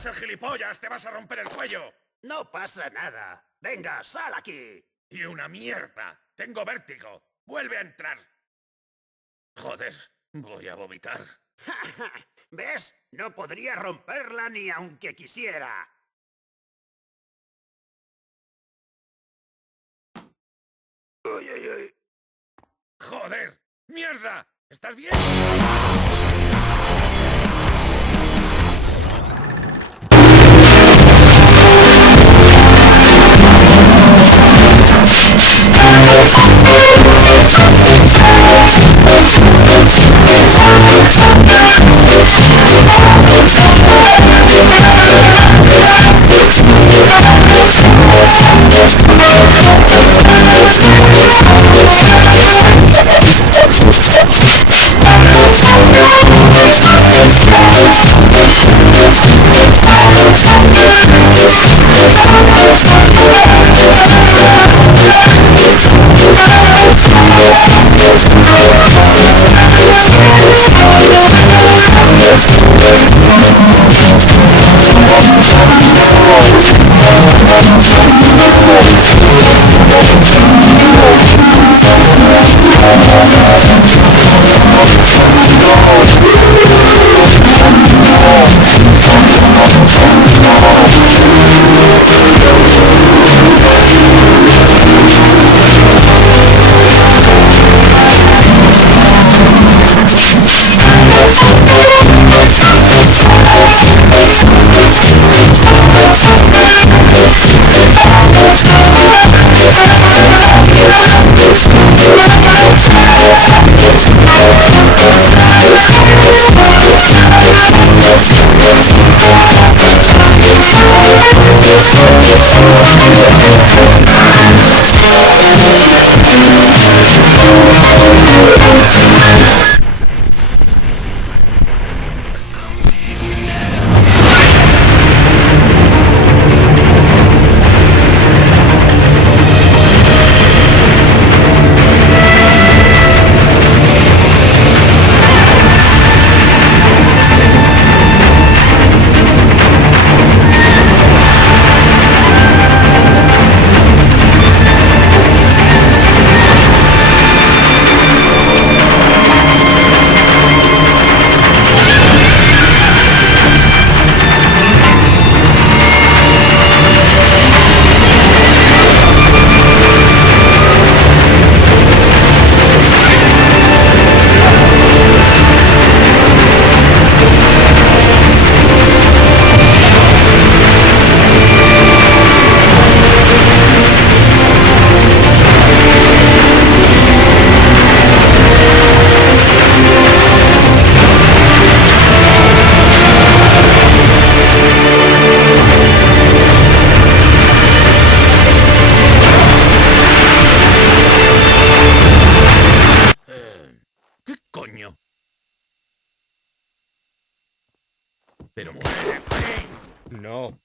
hagas el gilipollas, te vas a romper el cuello. No pasa nada. Venga, sal aquí. Y una mierda. Tengo vértigo. Vuelve a entrar. Joder, voy a vomitar. ¿Ves? No podría romperla ni aunque quisiera. Uy, uy, uy. ¡Joder! ¡Mierda! ¿Estás bien? ¿Qué coño? Pero muere. No.